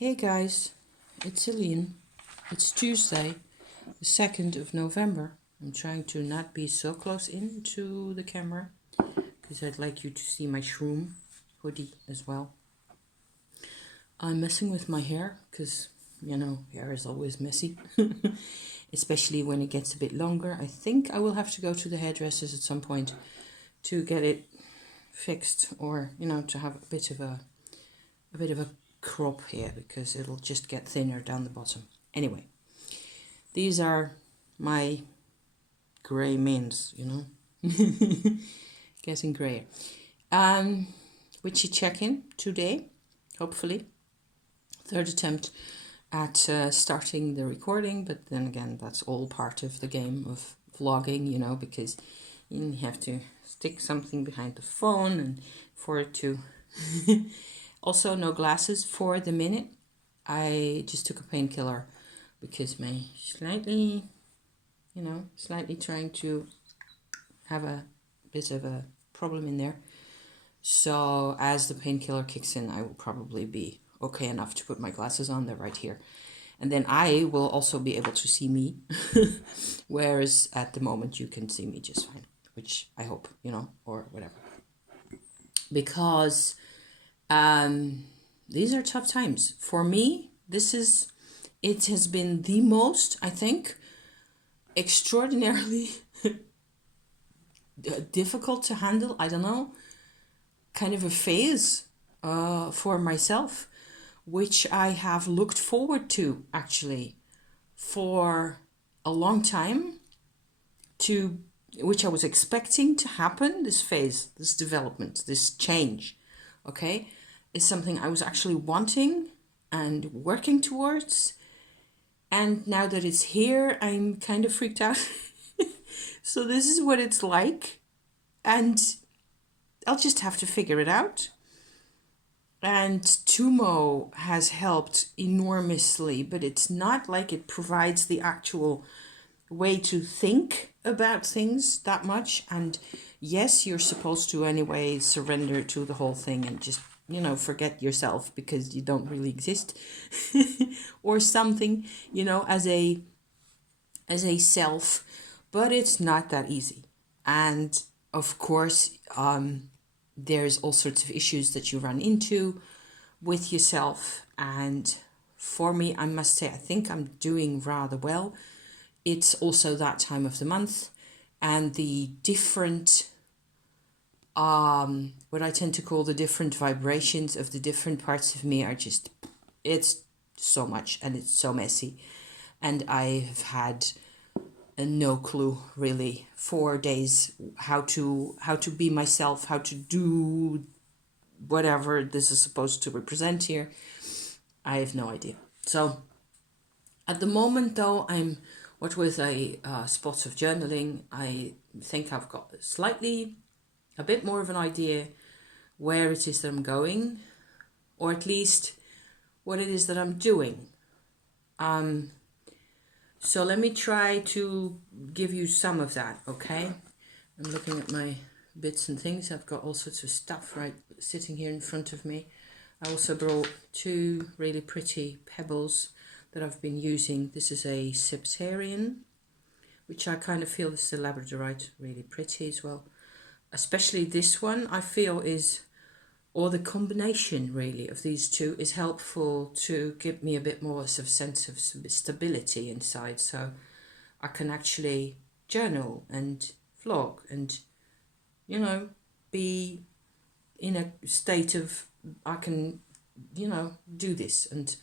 Hey guys, it's Celine. It's Tuesday, the 2nd of November. I'm trying to not be so close into the camera because I'd like you to see my shroom hoodie as well. I'm messing with my hair because, hair is always messy, especially when it gets a bit longer. I think I will have to go to the hairdressers at some point to get it fixed, or to have a bit of a crop here because it'll just get thinner down the bottom. Anyway, these are my grey mains, getting grayer. Witchy check-in today, hopefully. Third attempt at starting the recording, but then again, that's all part of the game of vlogging, because you have to stick something behind the phone and for it to... Also, no glasses for the minute. I just took a painkiller because my slightly trying to have a bit of a problem in there. So as the painkiller kicks in, I will probably be okay enough to put my glasses on. They're right here. And then I will also be able to see me. Whereas at the moment you can see me just fine, which I hope, or whatever. Because these are tough times. For me, it has been the most, I think, extraordinarily difficult to handle, I don't know, kind of a phase for myself, which I have looked forward to, actually, for a long time, which I was expecting to happen, this phase, this development, this change, okay? Is something I was actually wanting and working towards. And now that it's here, I'm kind of freaked out. So this is what it's like. And I'll just have to figure it out. And Tumo has helped enormously, but it's not like it provides the actual way to think about things that much. And yes, you're supposed to anyway surrender to the whole thing and just forget yourself because you don't really exist or something, as a self, but it's not that easy. And of course, there's all sorts of issues that you run into with yourself. And for me, I must say, I think I'm doing rather well. It's also that time of the month, and the different what I tend to call the different vibrations of the different parts of me are just, it's so much and it's so messy. And I have had no clue really 4 days how to be myself, how to do whatever this is supposed to represent here. I have no idea. So at the moment though, I'm what with a spot of journaling, I think I've got a bit more of an idea where it is that I'm going, or at least what it is that I'm doing. So let me try to give you some of that, okay? I'm looking at my bits and things. I've got all sorts of stuff right sitting here in front of me. I also brought 2 really pretty pebbles that I've been using. This is a Septarian, which I kind of feel is the labradorite, really pretty as well. Especially this one, I feel or the combination really of these two is helpful to give me a bit more of a sense of stability inside, so I can actually journal and vlog and, be in a state of, I can, do this. And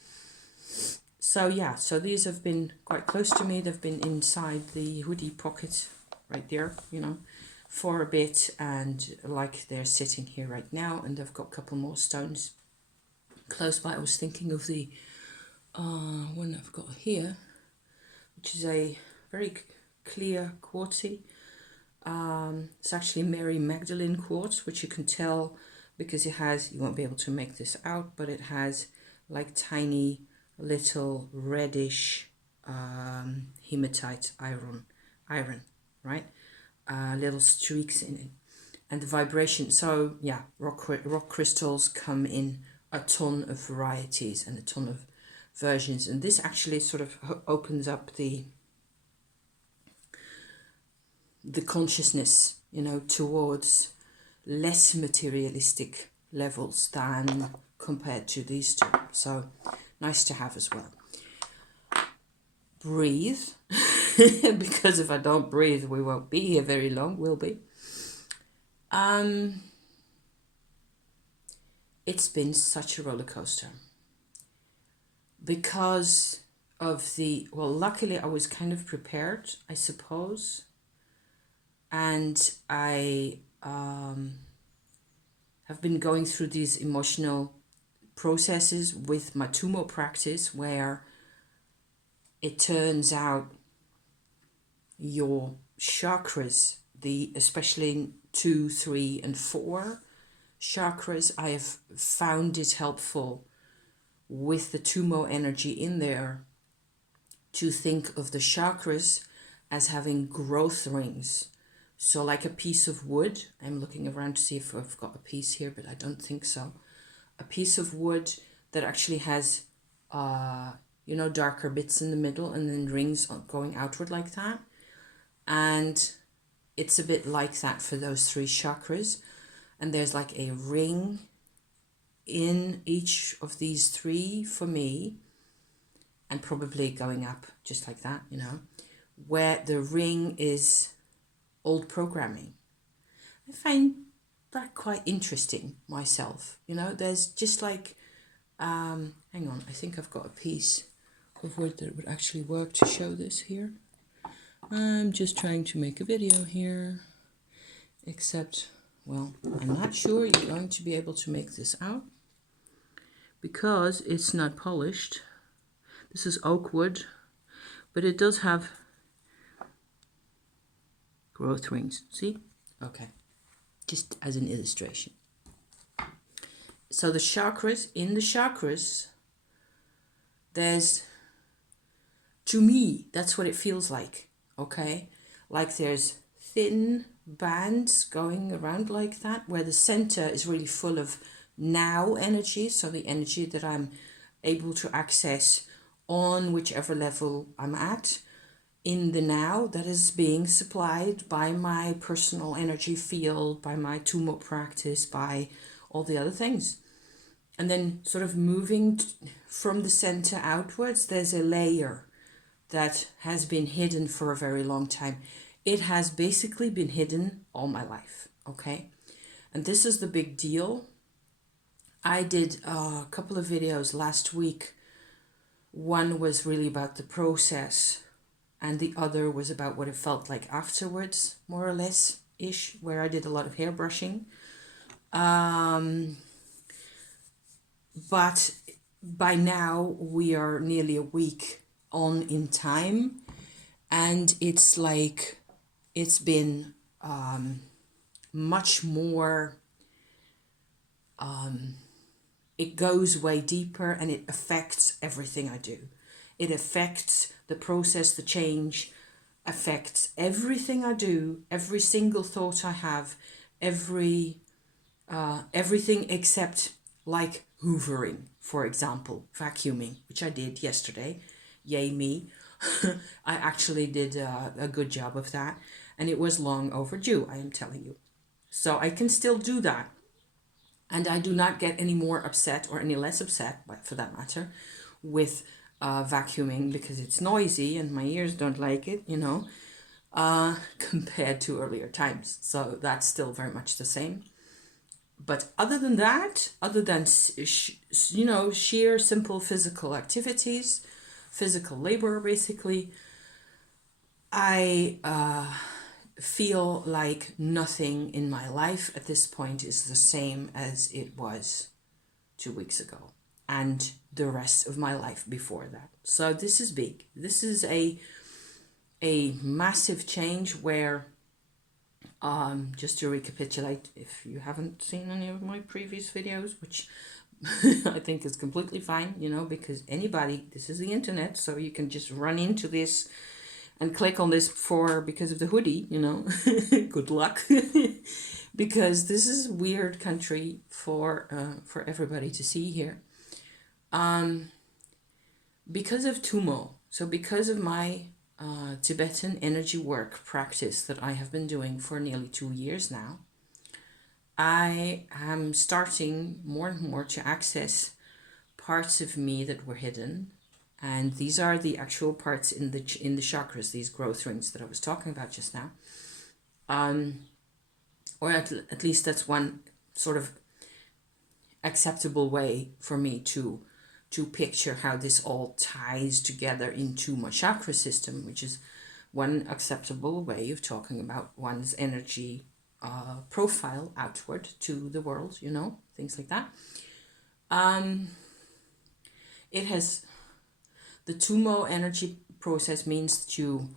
so, yeah, so these have been quite close to me. They've been inside the hoodie pocket right there, for a bit, and like they're sitting here right now. And I've got a couple more stones close by. I was thinking of the one I've got here, which is a very clear quartzy. It's actually Mary Magdalene quartz, which you can tell because it has, you won't be able to make this out, but it has like tiny little reddish hematite iron, right? Little streaks in it, and the vibration. So yeah, rock crystals come in a ton of varieties and a ton of versions, and this actually sort of opens up the consciousness, you know, towards less materialistic levels than compared to these two. So nice to have as well. Breathe, because if I don't breathe, we won't be here very long, will we? It's been such a roller coaster because of the, well, luckily I was kind of prepared, I suppose. And I have been going through these emotional processes with my Tumo practice, where it turns out your chakras, especially in 2, 3, and 4 chakras, I have found it helpful with the Tumo energy in there to think of the chakras as having growth rings. So like a piece of wood, I'm looking around to see if I've got a piece here, but I don't think so. A piece of wood that actually has, darker bits in the middle and then rings going outward like that. And it's a bit like that for those 3 chakras. And there's like a ring in each of these 3 for me, and probably going up just like that, you know, where the ring is old programming. I find that quite interesting myself. You know, there's just like, hang on, I think I've got a piece of wood that would actually work to show this here. I'm just trying to make a video here, except, well, I'm not sure you're going to be able to make this out because it's not polished. This is oak wood, but it does have growth rings. See? Okay. Just as an illustration. So the chakras, in the chakras, there's, to me, that's what it feels like. Okay? Like there's thin bands going around like that, where the center is really full of now energy. So the energy that I'm able to access on whichever level I'm at in the now, that is being supplied by my personal energy field, by my Tumo practice, by all the other things. And then sort of moving from the center outwards, there's a layer that has been hidden for a very long time. It has basically been hidden all my life, okay? And this is the big deal. I did a couple of videos last week. One was really about the process, and the other was about what it felt like afterwards, more or less ish, where I did a lot of hair brushing. But by now we are nearly a week on in time, and it's like it's been much more, it goes way deeper, and it affects everything I do. It affects the process, the change, affects everything I do, every single thought I have, everything except like hoovering, for example, vacuuming, which I did yesterday. Yay me. I actually did a good job of that, and it was long overdue, I am telling you. So I can still do that, and I do not get any more upset or any less upset, for that matter, with vacuuming, because it's noisy and my ears don't like it, you know, compared to earlier times. So that's still very much the same. But other than that, other than, sheer simple physical activities, physical labor, basically, I feel like nothing in my life at this point is the same as it was 2 weeks ago, and the rest of my life before that. So this is big. This is a massive change where, just to recapitulate, if you haven't seen any of my previous videos, which I think is completely fine, you know, because anybody, this is the internet, so you can just run into this and click on this because of the hoodie, you know. Good luck. Because this is a weird country for everybody to see here. Because of Tumo, so because of my Tibetan energy work practice that I have been doing for nearly 2 years now, I am starting more and more to access parts of me that were hidden. And these are the actual parts in the chakras, these growth rings that I was talking about just now. Or at least that's one sort of acceptable way for me to picture how this all ties together into my chakra system, which is one acceptable way of talking about one's energy profile outward to the world, you know, things like that. It has, the Tumo energy process means to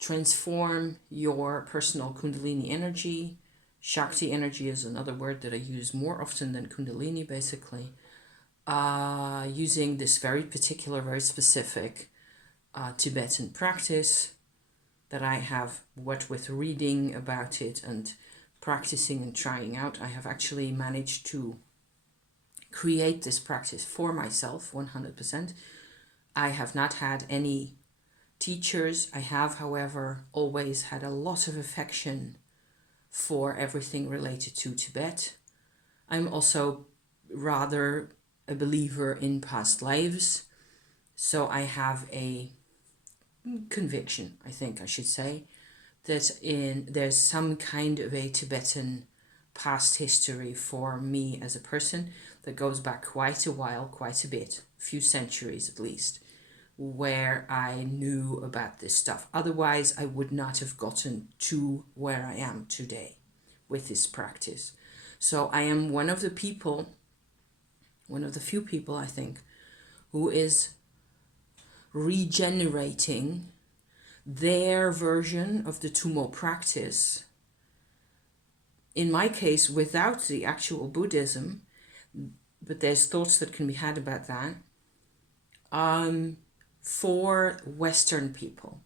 transform your personal Kundalini energy. Shakti energy is another word that I use more often than Kundalini, basically. Using this very particular, very specific Tibetan practice that I have, what with reading about it and practicing and trying out, I have actually managed to create this practice for myself 100%. I have not had any teachers. I have, however, always had a lot of affection for everything related to Tibet. I'm also rather a believer in past lives, so I have a conviction, I think I should say, that there's some kind of a Tibetan past history for me as a person that goes back quite a while, quite a bit, a few centuries at least, where I knew about this stuff. Otherwise, I would not have gotten to where I am today with this practice. So I am one of the few people, I think, who is regenerating their version of the Tumo practice. In my case, without the actual Buddhism, but there's thoughts that can be had about that, for Western people.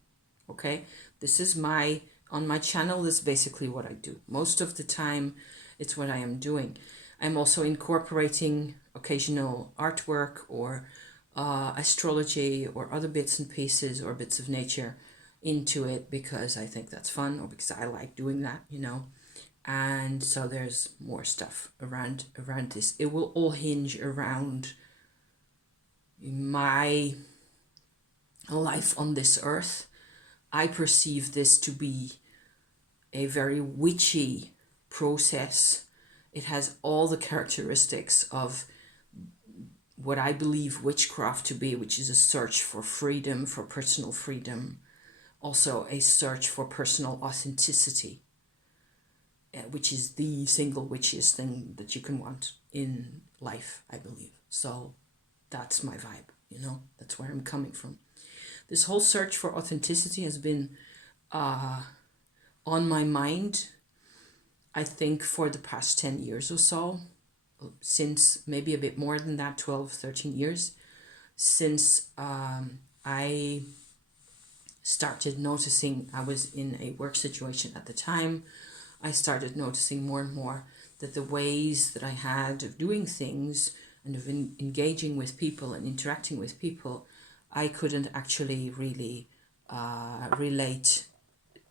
Okay, this is on my channel, this is basically what I do. Most of the time, it's what I am doing. I'm also incorporating occasional artwork or astrology or other bits and pieces or bits of nature into it because I think that's fun or because I like doing that, you know. And so there's more stuff around this. It will all hinge around my life on this earth. I perceive this to be a very witchy process. It has all the characteristics of what I believe witchcraft to be, which is a search for freedom, for personal freedom, also a search for personal authenticity, which is the single witchiest thing that you can want in life, I believe. So that's my vibe, you know, that's where I'm coming from. This whole search for authenticity has been on my mind, I think, for the past 10 years or so, since maybe a bit more than that, 12, 13 years, since I started noticing, I was in a work situation at the time, I started noticing more and more that the ways that I had of doing things and of engaging with people and interacting with people, I couldn't actually really relate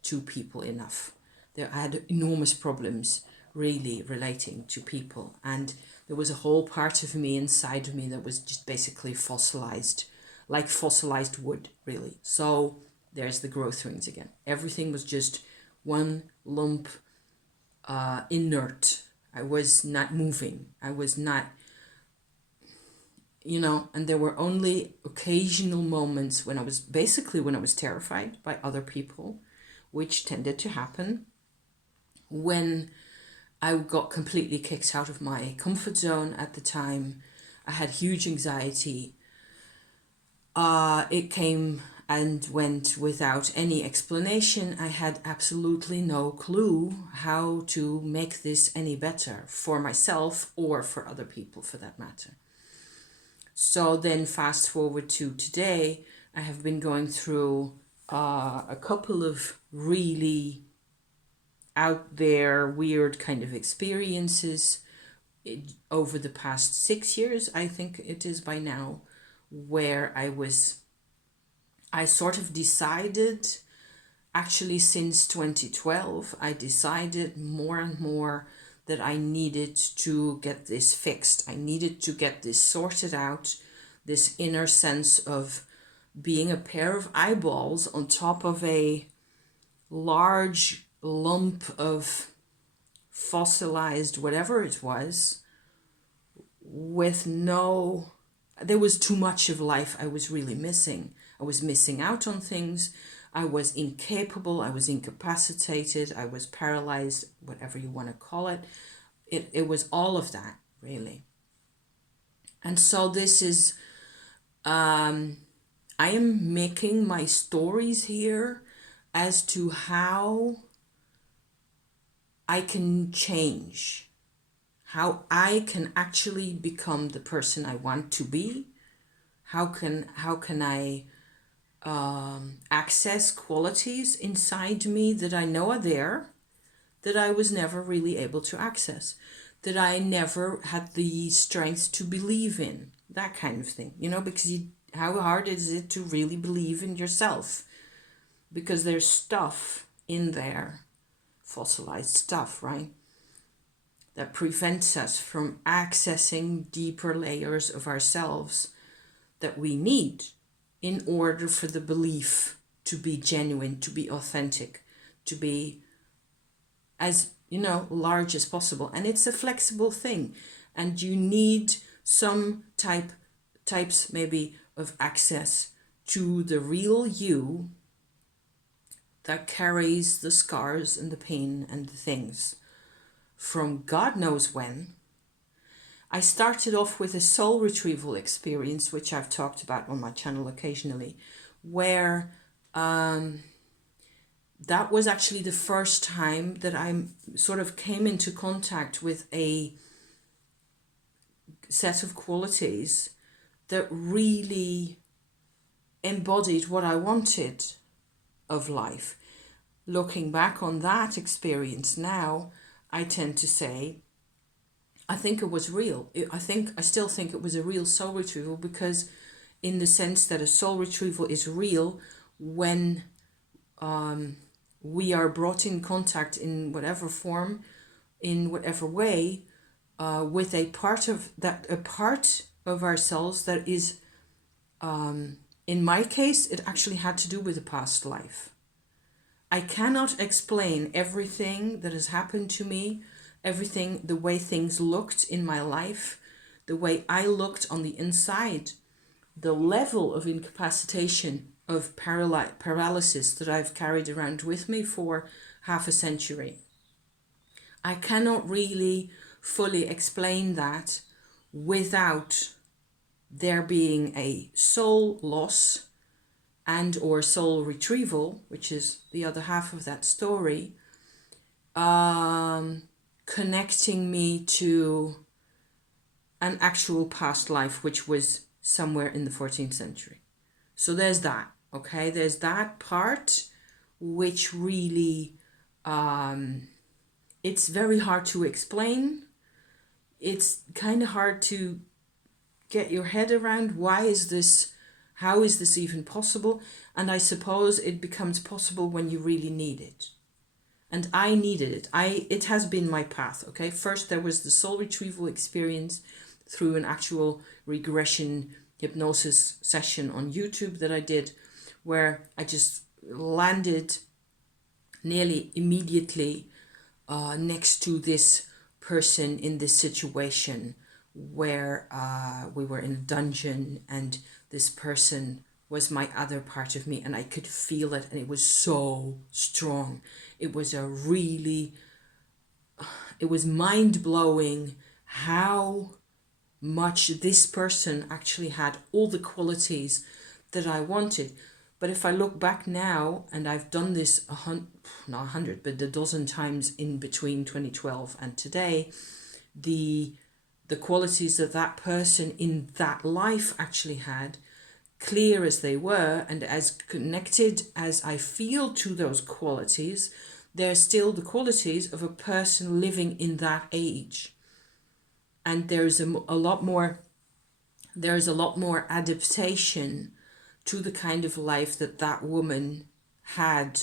to people enough. I had enormous problems really relating to people, and there was a whole part of me inside of me that was just basically fossilized, like fossilized wood, really. So there's the growth rings again. Everything was just one lump, inert. I was not moving. I was not, you know, and there were only occasional moments when I was terrified by other people, which tended to happen when I got completely kicked out of my comfort zone at the time. I had huge anxiety. It came and went without any explanation. I had absolutely no clue how to make this any better for myself or for other people for that matter. So then fast forward to today, I have been going through a couple of really out there weird kind of experiences over the past 6 years, I think it is by now, where I sort of decided, actually since 2012, I decided more and more that I needed to get this fixed. I needed to get this sorted out, this inner sense of being a pair of eyeballs on top of a large lump of fossilized whatever it was, with no, there was too much of life I was really missing. I was missing out on things. I was incapable. I was incapacitated. I was paralyzed, whatever you want to call it. It was all of that, really. And so this is, I am making my stories here as to how I can change, how I can actually become the person I want to be. How can I access qualities inside me that I know are there, that I was never really able to access, that I never had the strength to believe in, that kind of thing, because how hard is it to really believe in yourself? Because there's stuff in there, fossilized stuff, right, that prevents us from accessing deeper layers of ourselves that we need in order for the belief to be genuine, to be authentic, to be as, large as possible. And it's a flexible thing. And you need some types maybe of access to the real you that carries the scars and the pain and the things from God knows when. I started off with a soul retrieval experience, which I've talked about on my channel occasionally, where that was actually the first time that I sort of came into contact with a set of qualities that really embodied what I wanted of life. Looking back on that experience now, I tend to say, I think it was real. I still think it was a real soul retrieval, because in the sense that a soul retrieval is real when we are brought in contact in whatever form, in whatever way, with a part of ourselves that is, in my case, it actually had to do with a past life. I cannot explain everything that has happened to me, everything, the way things looked in my life, the way I looked on the inside, the level of incapacitation, of paralysis that I've carried around with me for half a century. I cannot really fully explain that without there being a soul loss and or soul retrieval, which is the other half of that story, connecting me to an actual past life, which was somewhere in the 14th century. So there's that, okay? There's that part, which really, it's very hard to explain. It's kind of hard to get your head around. How is this even possible? And I suppose it becomes possible when you really need it. And I needed it. It has been my path, okay? First, there was the soul retrieval experience through an actual regression hypnosis session on YouTube that I did, where I just landed nearly immediately next to this person in this situation where we were in a dungeon, and this person was my other part of me, and I could feel it, and it was so strong. It was it was mind-blowing how much this person actually had all the qualities that I wanted. But if I look back now, and I've done this not 100, but a dozen times in between 2012 and today, the qualities that that person in that life actually had clear as they were and as connected as I feel to those qualities, they're still the qualities of a person living in that age. And there's a lot more adaptation to the kind of life that woman had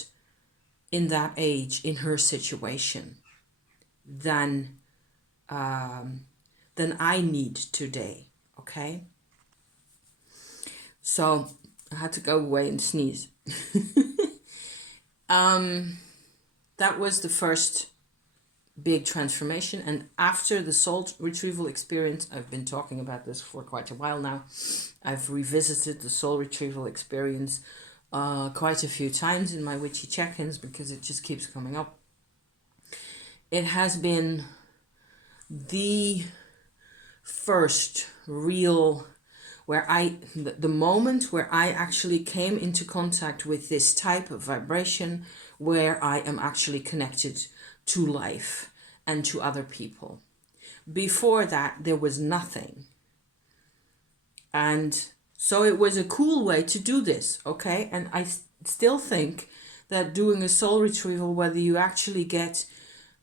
in that age, in her situation, than I need today. Okay? So I had to go away and sneeze. That was the first big transformation. And after the soul retrieval experience, I've been talking about this for quite a while now. I've revisited the soul retrieval experience quite a few times in my witchy check-ins because it just keeps coming up. It has been the first real the moment where I actually came into contact with this type of vibration where I am actually connected to life and to other people. Before that, there was nothing. And so it was a cool way to do this, okay? And I still think that doing a soul retrieval, whether you actually get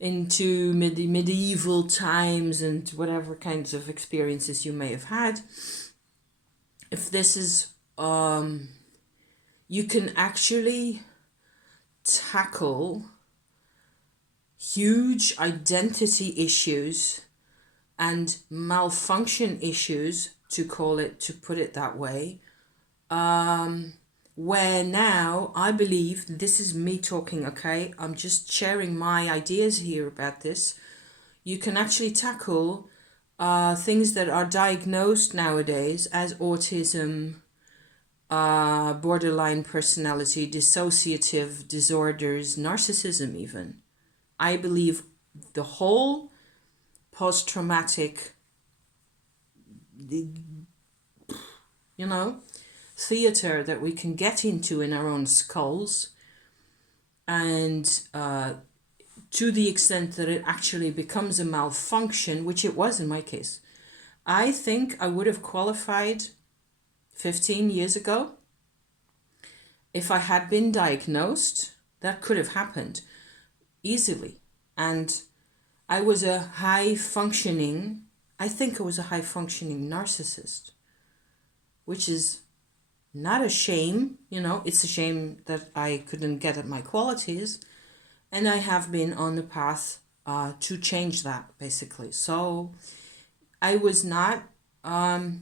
into medieval times and whatever kinds of experiences you may have had, if this is, you can actually tackle huge identity issues and malfunction issues, to put it that way, where now I believe, this is me talking, okay? I'm just sharing my ideas here about this. You can actually tackle things that are diagnosed nowadays as autism, borderline personality, dissociative disorders, narcissism even. I believe the whole post-traumatic, theater that we can get into in our own skulls, and to the extent that it actually becomes a malfunction, which it was in my case. I think I would have qualified 15 years ago. If I had been diagnosed, that could have happened easily. And I was a high-functioning narcissist, which is not a shame, it's a shame that I couldn't get at my qualities. And I have been on the path to change that, basically. So I was not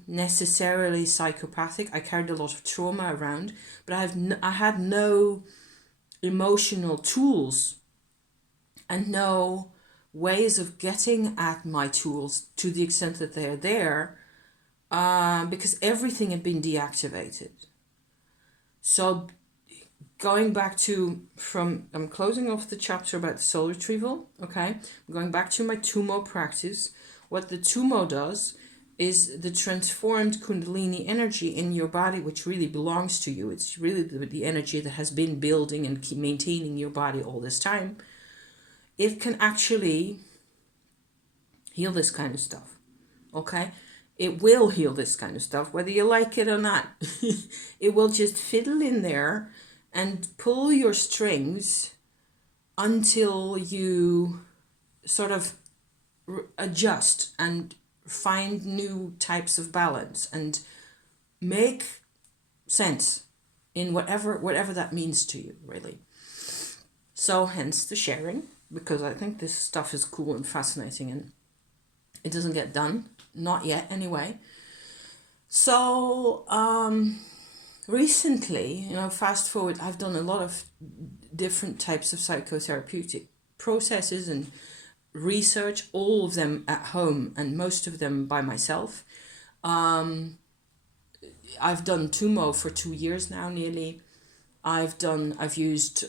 necessarily psychopathic. I carried a lot of trauma around, but I had no emotional tools and no ways of getting at my tools to the extent that they're there, because everything had been deactivated. So going back to, I'm closing off the chapter about the soul retrieval, okay? I'm going back to my Tumo practice. What the Tumo does is the transformed Kundalini energy in your body, which really belongs to you. It's really the energy that has been building and keep maintaining your body all this time. It can actually heal this kind of stuff, okay? It will heal this kind of stuff, whether you like it or not. It will just fiddle in there and pull your strings until you sort of adjust and find new types of balance and make sense in whatever that means to you, really. So hence the sharing, because I think this stuff is cool and fascinating, and it doesn't get done, not yet anyway. So recently, fast forward, I've done a lot of different types of psychotherapeutic processes and research, all of them at home and most of them by myself. I've done Tumo for 2 years now, nearly. I've used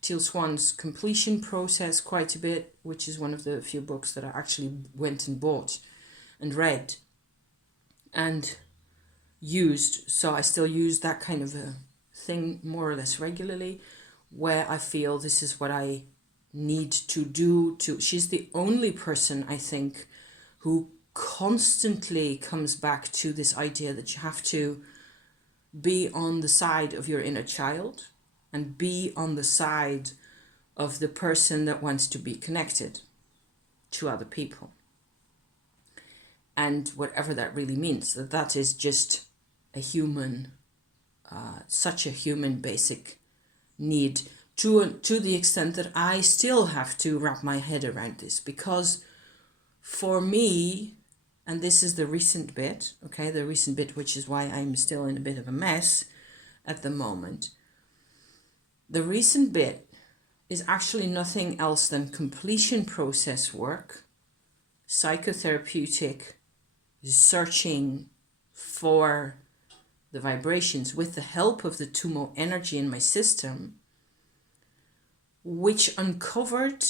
Teal Swan's completion process quite a bit, which is one of the few books that I actually went and bought and read and used. So I still use that kind of a thing more or less regularly, where I feel this is what I need to do. She's the only person, I think, who constantly comes back to this idea that you have to be on the side of your inner child and be on the side of the person that wants to be connected to other people. And whatever that really means, that is just a human, such a human basic need, to the extent that I still have to wrap my head around this, because for me, and this is the recent bit, okay, the recent bit, which is why I'm still in a bit of a mess at the moment. The recent bit is actually nothing else than completion process work, psychotherapeutic, searching for the vibrations with the help of the Tumo energy in my system, which uncovered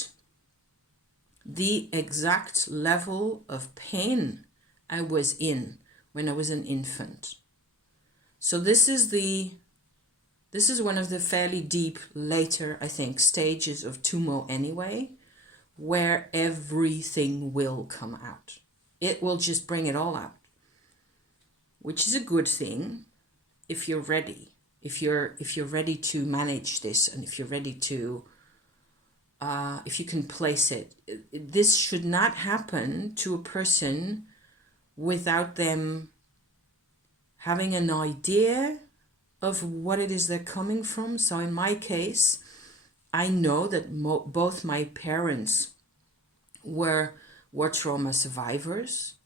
the exact level of pain I was in when I was an infant. So this is one of the fairly deep later, I think, stages of Tumo anyway, where everything will come out. It will just bring it all out, which is a good thing if you're ready. If you're ready to manage this, and if you're ready to if you can place it. This should not happen to a person without them having an idea of what it is they're coming from. So in my case, I know that both my parents were war trauma survivors.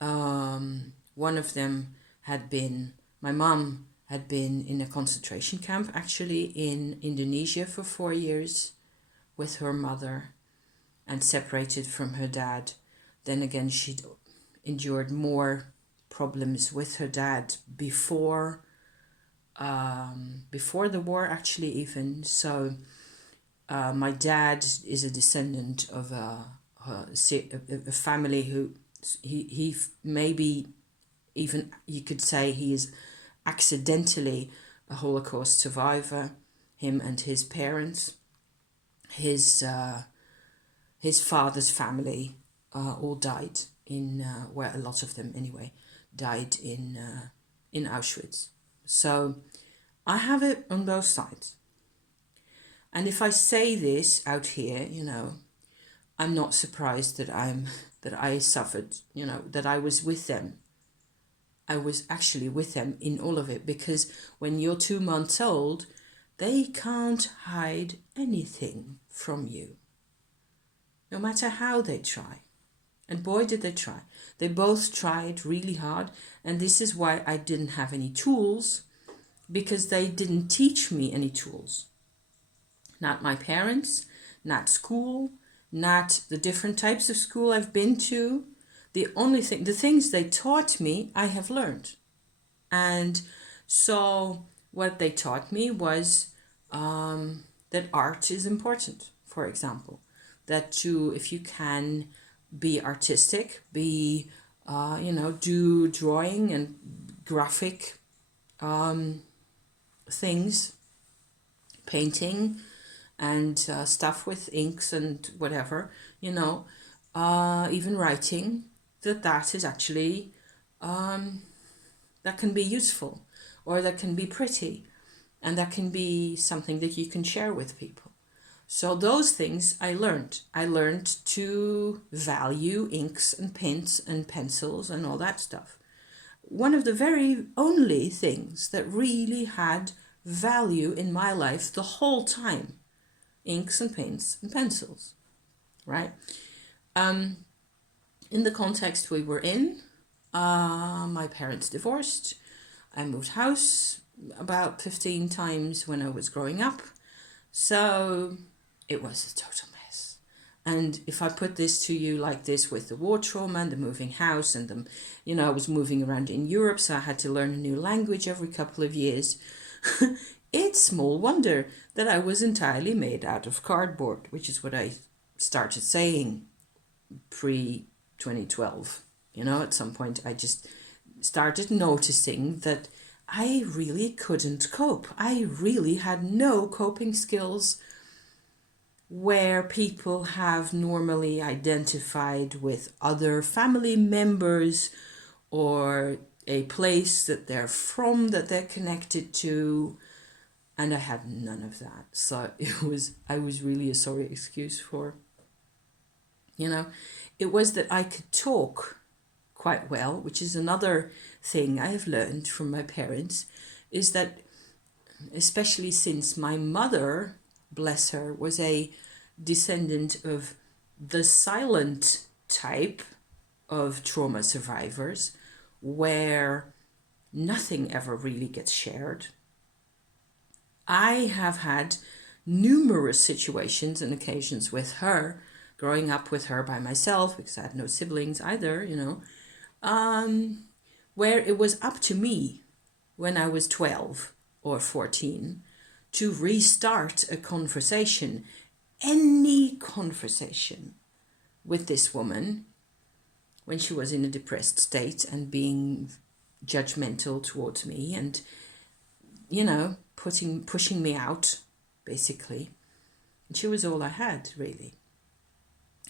One of them my mom had been in a concentration camp, actually in Indonesia for 4 years with her mother, and separated from her dad. Then again, she'd endured more problems with her dad before the war, actually, even. So my dad is a descendant of a family who he maybe even you could say he is accidentally a Holocaust survivor, him and his parents. His father's family all died in a lot of them anyway died in Auschwitz. So I have it on both sides. And if I say this out here, I'm not surprised that I suffered, that I was with them. I was actually with them in all of it, because when you're 2 months old, they can't hide anything from you, no matter how they try. And boy, did they try. They both tried really hard. And this is why I didn't have any tools, because they didn't teach me any tools. Not my parents, not school, not the different types of school I've been to. The things they taught me, I have learned. And so what they taught me was that art is important, for example. That if you can be artistic, do drawing and graphic things, painting and stuff with inks and whatever, even writing, that is actually, that can be useful, or that can be pretty, and that can be something that you can share with people. So those things I learned. I learned to value inks and paints and pencils and all that stuff. One of the very only things that really had value in my life the whole time. Inks and paints and pencils, right? In the context we were in, my parents divorced. I moved house about 15 times when I was growing up. So it was a total mess. And if I put this to you like this, with the war trauma and the moving house and I was moving around in Europe, so I had to learn a new language every couple of years. It's small wonder that I was entirely made out of cardboard, which is what I started saying pre-2012. At some point I just started noticing that I really couldn't cope. I really had no coping skills, where people have normally identified with other family members or a place that they're from, that they're connected to, and I had none of that. So I was really a sorry excuse for, it was that I could talk quite well, which is another thing I have learned from my parents, is that especially since my mother, bless her, was a descendant of the silent type of trauma survivors, where nothing ever really gets shared. I have had numerous situations and occasions with her, growing up with her by myself, because I had no siblings either, where it was up to me when I was 12 or 14 to restart a conversation, any conversation, with this woman when she was in a depressed state and being judgmental towards me and, pushing me out, basically. And she was all I had, really.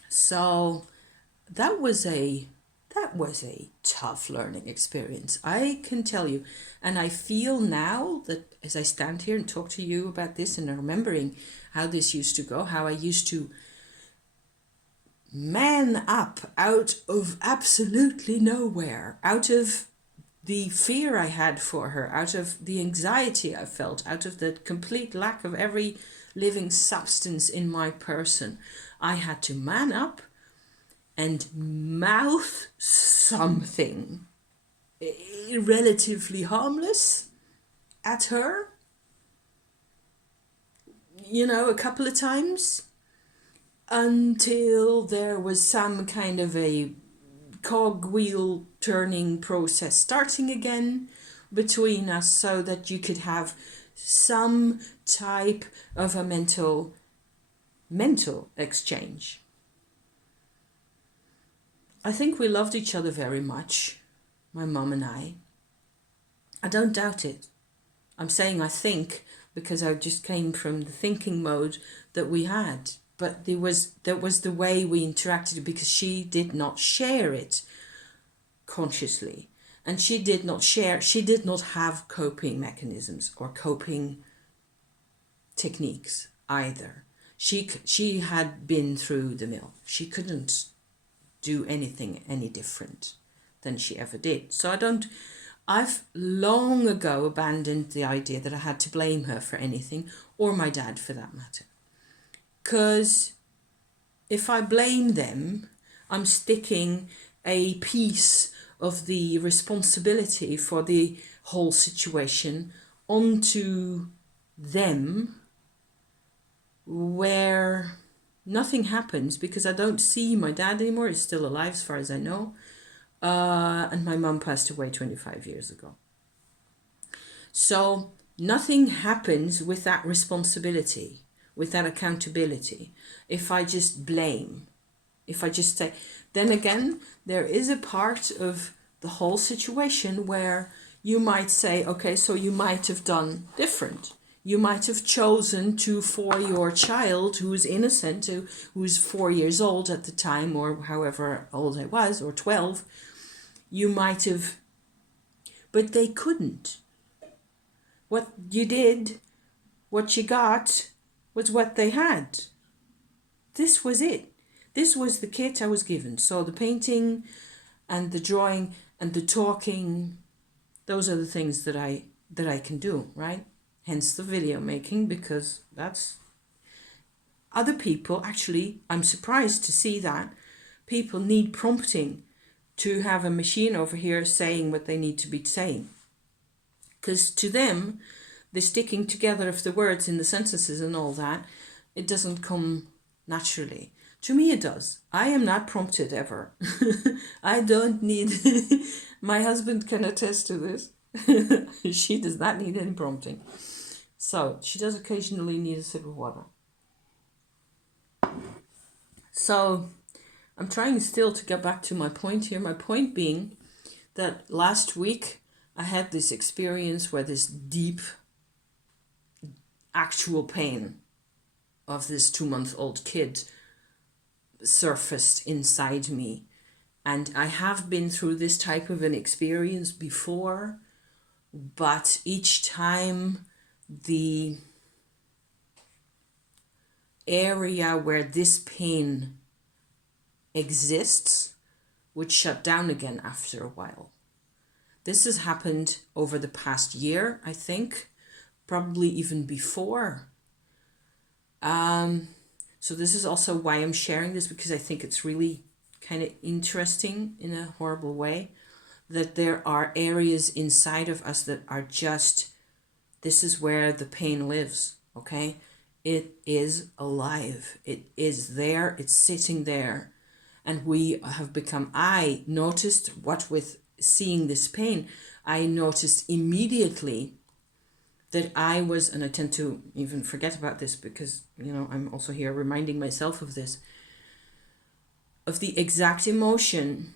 So that was a tough learning experience, I can tell you. And I feel now that as I stand here and talk to you about this and remembering how this used to go, how I used to man up out of absolutely nowhere, out of the fear I had for her, out of the anxiety I felt, out of the complete lack of every living substance in my person, I had to man up and mouth something relatively harmless at her, a couple of times, until there was some kind of a cogwheel turning process starting again between us, so that you could have some type of a mental exchange. I think we loved each other very much, my mum and I. I don't doubt it. I'm saying I think because I just came from the thinking mode that we had. But that was the way we interacted, because she did not share it consciously. And she did not have coping mechanisms or coping techniques either. She had been through the mill. She couldn't do anything any different than she ever did. So I've long ago abandoned the idea that I had to blame her for anything, or my dad for that matter. Because if I blame them, I'm sticking a piece of the responsibility for the whole situation onto them, where nothing happens, because I don't see my dad anymore. He's still alive as far as I know. And my mum passed away 25 years ago. So nothing happens with that responsibility, with that accountability, if I just blame, if I just say. Then again, there is a part of the whole situation where you might say, okay, so you might have done different. You might have chosen to, for your child who's innocent, who's 4 years old at the time, or however old I was, or 12, you might have, but they couldn't. What you did, what you got, was what they had. This was it. This was the kit I was given. So the painting and the drawing and the talking, those are the things that I can do, right? Hence the video making, because that's other people. Actually, I'm surprised to see that people need prompting to have a machine over here saying what they need to be saying. Because to them, the sticking together of the words in the sentences and all that, it doesn't come naturally. To me, it does. I am not prompted ever. I don't need... My husband can attest to this. She does not need any prompting. So, she does occasionally need a sip of water. So, I'm trying still to get back to my point here. My point being that last week I had this experience where this deep, actual pain of this 2-month-old kid surfaced inside me. And I have been through this type of an experience before, but each time the area where this pain exists would shut down again after a while. This has happened over the past year, I think, probably even before. So this is also why I'm sharing this, because I think it's really kind of interesting in a horrible way that there are areas inside of us that are just, this is where the pain lives, okay? It is alive. It is there. It's sitting there. And we have become, I noticed what with seeing this pain, I noticed immediately that I was, and I tend to even forget about this because, I'm also here reminding myself of this, of the exact emotion,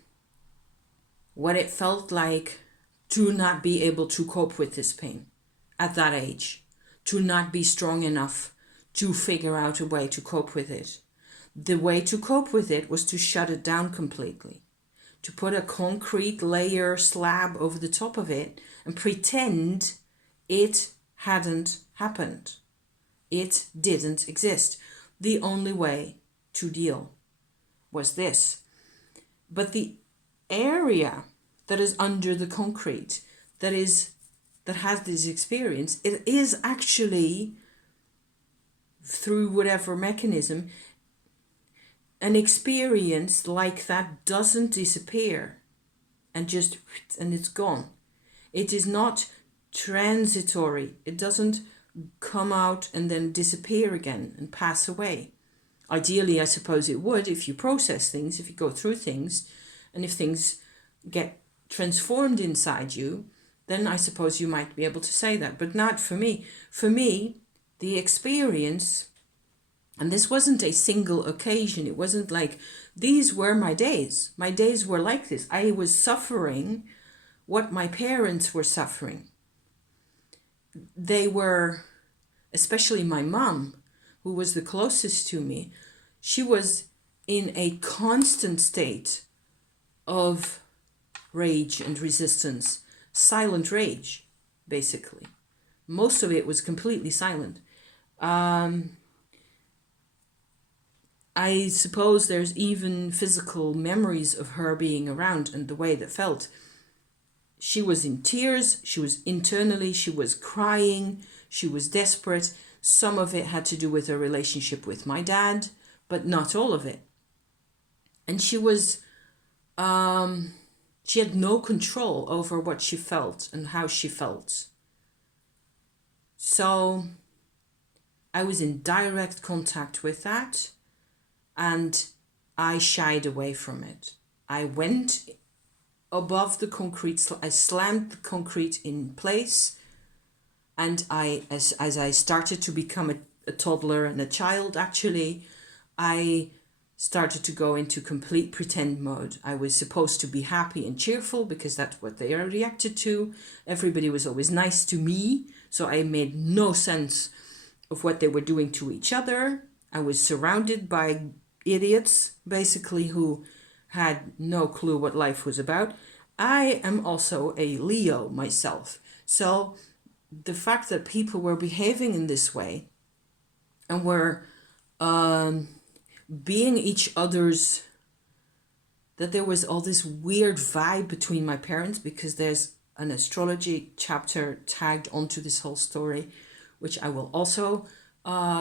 what it felt like to not be able to cope with this pain at that age, to not be strong enough to figure out a way to cope with it. The way to cope with it was to shut it down completely, to put a concrete layer slab over the top of it and pretend it hadn't happened. It didn't exist. The only way to deal was this. But the area that is under the concrete, that has this experience, it is actually, through whatever mechanism, an experience like that doesn't disappear and it's gone. It is not transitory. It doesn't come out and then disappear again and pass away. Ideally, I suppose it would if you process things, if you go through things, and if things get transformed inside you, then I suppose you might be able to say that, but not for me. For me, the experience, and this wasn't a single occasion, it wasn't like, these were my days. My days were like this. I was suffering what my parents were suffering. They were, especially my mom, who was the closest to me, she was in a constant state of rage and resistance, silent rage, basically. Most of it was completely silent. I suppose there's even physical memories of her being around and the way that felt. She was in tears, she was crying, she was desperate. Some of it had to do with her relationship with my dad, but not all of it. And she had no control over what she felt and how she felt. So I was in direct contact with that, and I shied away from it. I went above the concrete, I slammed the concrete in place, and as I started to become a toddler and a child, actually, I started to go into complete pretend mode. I was supposed to be happy and cheerful because that's what they are reacted to. Everybody was always nice to me, so I made no sense of what they were doing to each other. I was surrounded by idiots, basically, who had no clue what life was about. I am also a Leo myself. So the fact that people were behaving in this way and were being each other's, that there was all this weird vibe between my parents, because there's an astrology chapter tagged onto this whole story, which I will also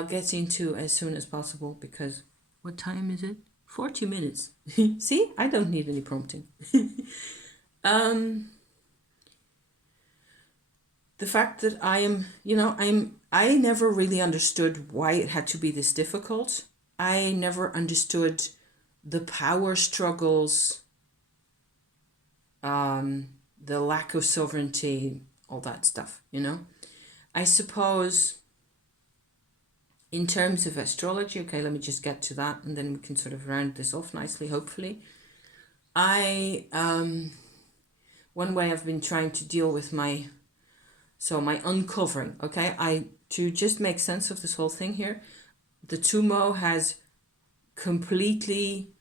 get into as soon as possible, because what time is it? 40 minutes. See, I don't need any prompting. The fact that I never really understood why it had to be this difficult. I never understood the power struggles, the lack of sovereignty, all that stuff, I suppose in terms of astrology, okay, let me just get to that and then we can sort of round this off nicely, hopefully. One way I've been trying to deal with my uncovering, okay, to just make sense of this whole thing here, the Tumo has completely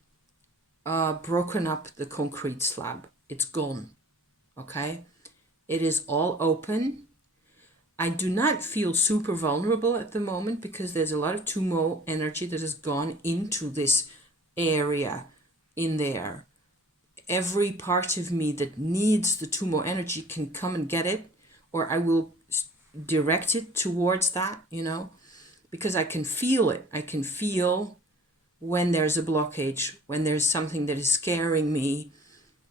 broken up the concrete slab. It's gone. Okay? It is all open. I do not feel super vulnerable at the moment because there's a lot of Tumo energy that has gone into this area in there. Every part of me that needs the Tumo energy can come and get it, or I will direct it towards that, because I can feel it. I can feel when there's a blockage, when there's something that is scaring me,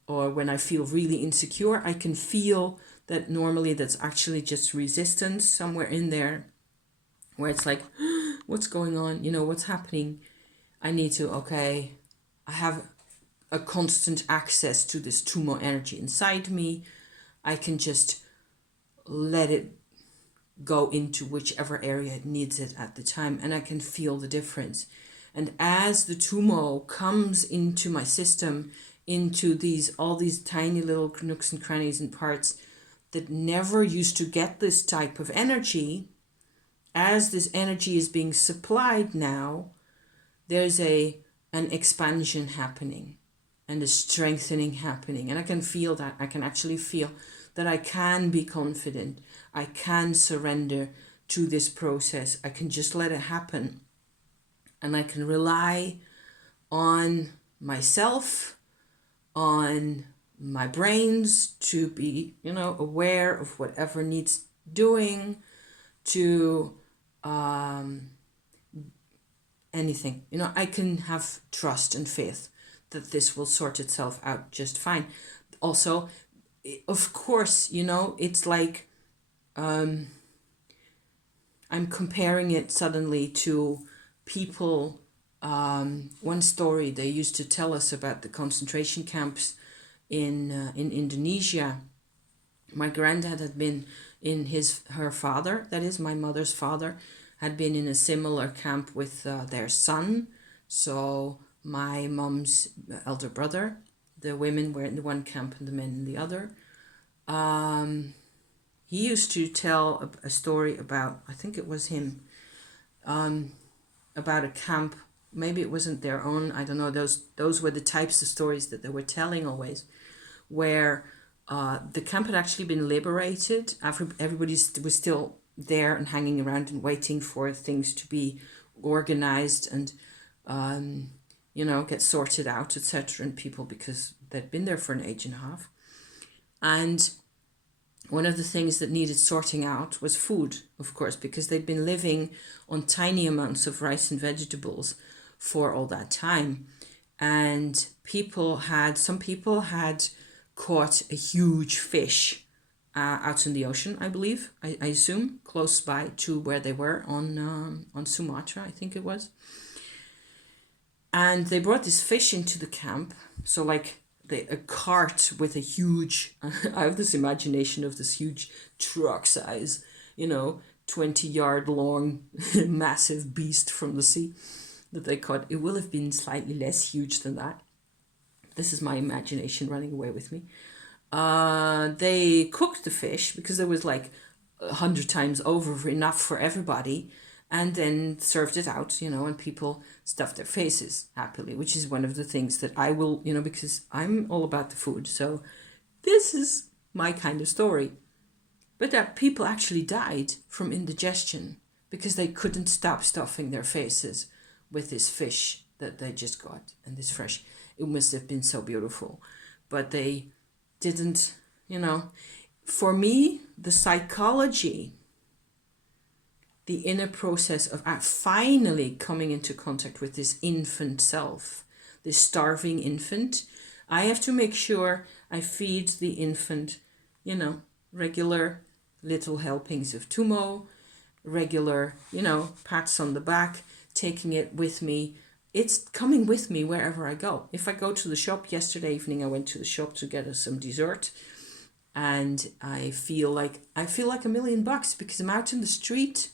or when I feel really insecure. I can feel that normally that's actually just resistance somewhere in there, where it's like, what's going on? What's happening? I need to, I have a constant access to this Tumo energy inside me. I can just let it go into whichever area it needs it at the time, and I can feel the difference. And as the Tumo comes into my system, into all these tiny little nooks and crannies and parts that never used to get this type of energy, as this energy is being supplied now, there's an expansion happening and a strengthening happening. And I can feel that. I can actually feel that I can be confident. I can surrender to this process. I can just let it happen. And I can rely on myself, on my brains to be, aware of whatever needs doing, to anything. I can have trust and faith that this will sort itself out just fine. Also, of course, it's like I'm comparing it suddenly to people. One story they used to tell us about the concentration camps in Indonesia. My granddad had been in her father, that is my mother's father, had been in a similar camp with their son. So my mom's elder brother, the women were in the one camp and the men in the other. He used to tell a story about, I think it was him, about a camp. Maybe it wasn't their own, I don't know. Those were the types of stories that they were telling always, where the camp had actually been liberated. Everybody was still there and hanging around and waiting for things to be organized and get sorted out, etc. And people, because they'd been there for an age and a half. And one of the things that needed sorting out was food, of course, because they'd been living on tiny amounts of rice and vegetables for all that time. And some people had caught a huge fish out in the ocean, I believe, I assume, close by to where they were on Sumatra, I think it was. And they brought this fish into the camp. So like a cart with a huge, I have this imagination of this huge truck size, 20-yard long, massive beast from the sea that they caught. It will have been slightly less huge than that. This is my imagination running away with me. They cooked the fish because there was like 100 times over enough for everybody, and then served it out, and people stuffed their faces happily, which is one of the things that I will, because I'm all about the food. So this is my kind of story. But that people actually died from indigestion because they couldn't stop stuffing their faces with this fish that they just got, and this fresh. It must have been so beautiful. But they didn't, For me, the psychology, the inner process of finally coming into contact with this infant self, this starving infant, I have to make sure I feed the infant, regular little helpings of Tumo, regular, pats on the back, taking it with me. It's coming with me wherever I go. If I go to the shop, yesterday evening I went to the shop to get us some dessert, and I feel like $1,000,000 because I'm out in the street.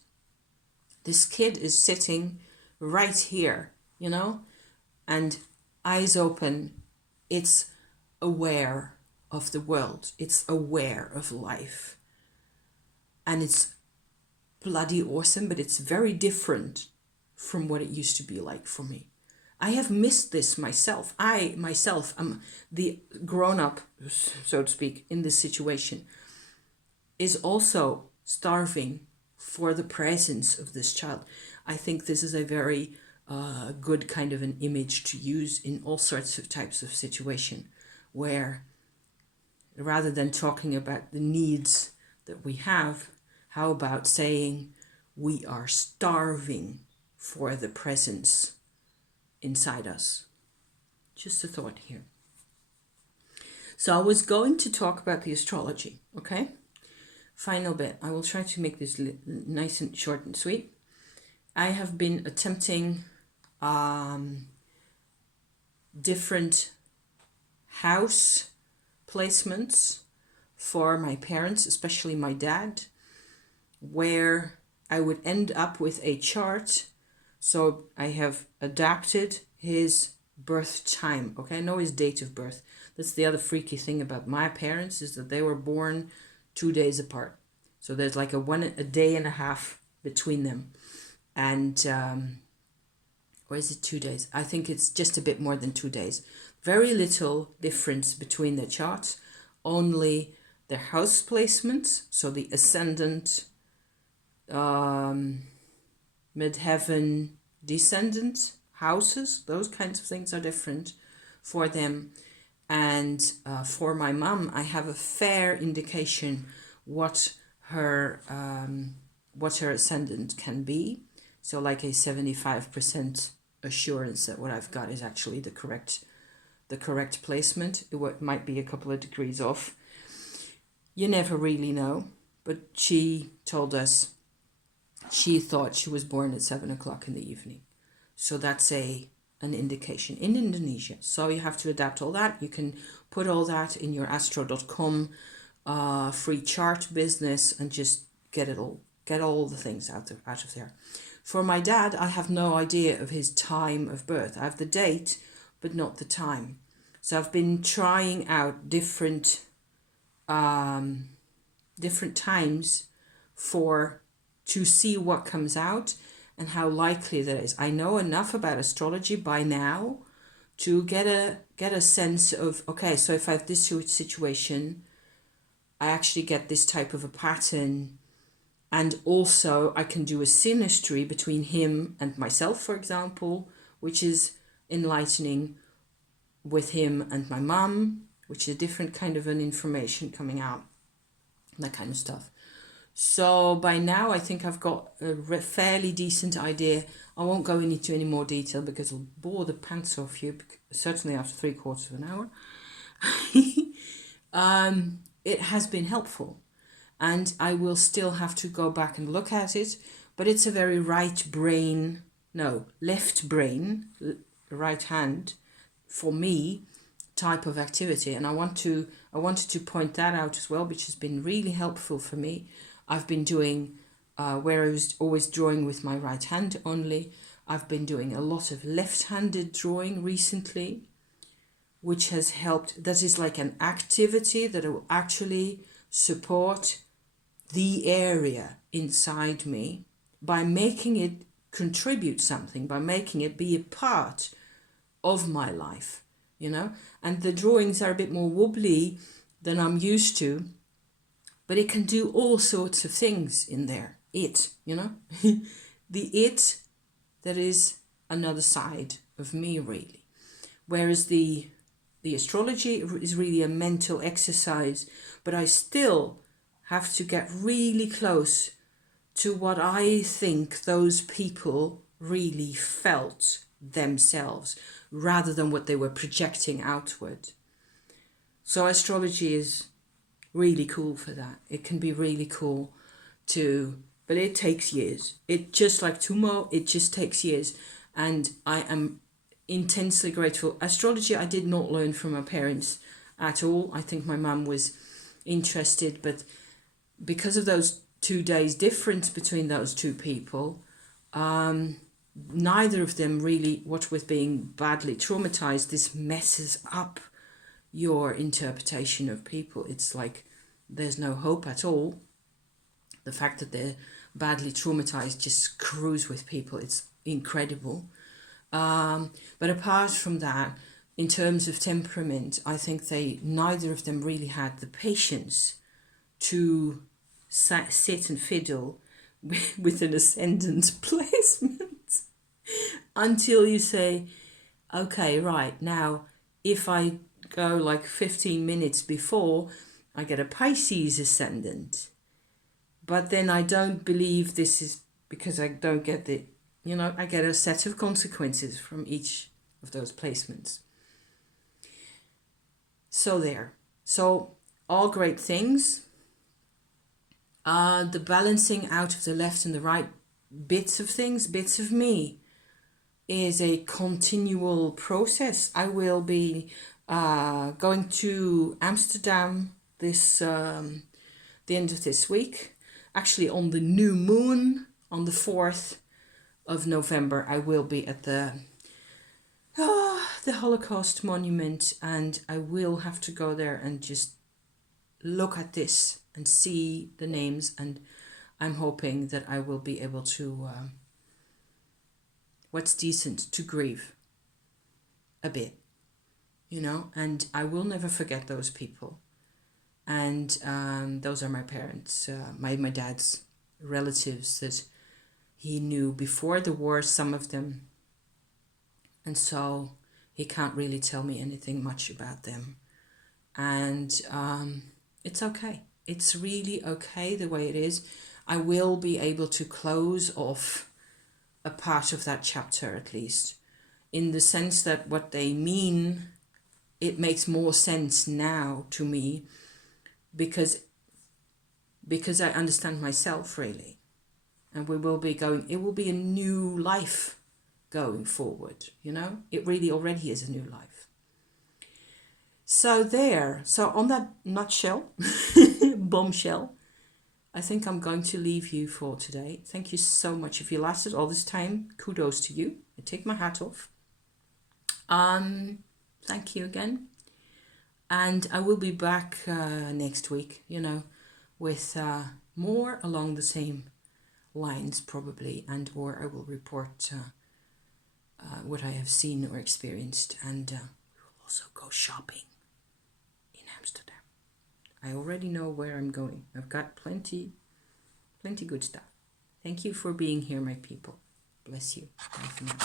This kid is sitting right here, and eyes open. It's aware of the world. It's aware of life. And it's bloody awesome, but it's very different from what it used to be like for me. I have missed this myself. I myself am the grown-up, so to speak, in this situation, is also starving for the presence of this child. I think this is a very good kind of an image to use in all sorts of types of situation, where rather than talking about the needs that we have, how about saying we are starving for the presence inside us? Just a thought here. So I was going to talk about the astrology, okay? Final bit. I will try to make this nice and short and sweet. I have been attempting different house placements for my parents, especially my dad, where I would end up with a chart. So I have adapted his birth time. Okay, I know his date of birth. That's the other freaky thing about my parents, is that they were born 2 days apart. So there's like a day and a half between them. And or is it 2 days? I think it's just a bit more than 2 days. Very little difference between the charts, only their house placements, so the ascendant, midheaven, descendant houses, those kinds of things are different for them. And for my mum, I have a fair indication what her ascendant can be. So like a 75% assurance that what I've got is actually the correct placement. It might be a couple of degrees off. You never really know. But she told us she thought she was born at 7 o'clock in the evening. So that's an indication in Indonesia. So you have to adapt all that. You can put all that in your astro.com free chart business and just get all the things out of there. For my dad, I have no idea of his time of birth. I have the date, but not the time. So I've been trying out different times to see what comes out and how likely that is. I know enough about astrology by now to get a sense of, okay, so if I have this situation, I actually get this type of a pattern. And also I can do a synastry between him and myself, for example, which is enlightening, with him and my mum, which is a different kind of an information coming out, that kind of stuff. So by now I think I've got a fairly decent idea. I won't go into any more detail because it'll bore the pants off you, certainly after 3/4 of an hour. It has been helpful. And I will still have to go back and look at it, but it's a very left brain, right hand, for me, type of activity. And I wanted to point that out as well, which has been really helpful for me. I've been doing, where I was always drawing with my right hand only, I've been doing a lot of left-handed drawing recently, which has helped. That is like an activity that will actually support the area inside me by making it contribute something, by making it be a part of my life, and the drawings are a bit more wobbly than I'm used to, but it can do all sorts of things in there. The it that is another side of me, really, whereas the astrology is really a mental exercise, but I still have to get really close to what I think those people really felt themselves, rather than what they were projecting outward. So astrology is really cool for that. It can be really cool but it takes years. It just like Tumo, it just takes years. And I am intensely grateful. Astrology I did not learn from my parents at all. I think my mum was interested, but because of those 2 days difference between those two people, neither of them really, what with being badly traumatized, this messes up your interpretation of people. It's like there's no hope at all. The fact that they're badly traumatized just screws with people. It's incredible. But apart from that, in terms of temperament, I think neither of them really had the patience to sit and fiddle with an ascendant placement until you say, okay, right, now if I go like 15 minutes before, I get a Pisces ascendant. But then I don't believe this is because I don't get I get a set of consequences from each of those placements. So there. So all great things. The balancing out of the left and the right bits of things, bits of me, is a continual process. I will be going to Amsterdam the end of this week. Actually, on the new moon, on the 4th of November, I will be at the Holocaust Monument, and I will have to go there and just look at this and see the names, and I'm hoping that I will be able to, what's decent, to grieve a bit, and I will never forget those people. And those are my parents, my dad's relatives that he knew before the war, some of them. And so he can't really tell me anything much about them. And it's okay. It's really okay the way it is. I will be able to close off a part of that chapter at least, in the sense that what they mean, it makes more sense now to me because I understand myself really. And it will be a new life going forward, It really already is a new life. So on that nutshell, bombshell, I think I'm going to leave you for today. Thank you so much. If you lasted all this time, kudos to you. I take my hat off. Thank you again. And I will be back next week, with more along the same lines probably, or I will report what I have seen or experienced, and we will also go shopping in Amsterdam. I already know where I'm going. I've got plenty good stuff. Thank you for being here, my people. Bless you. Bye for now.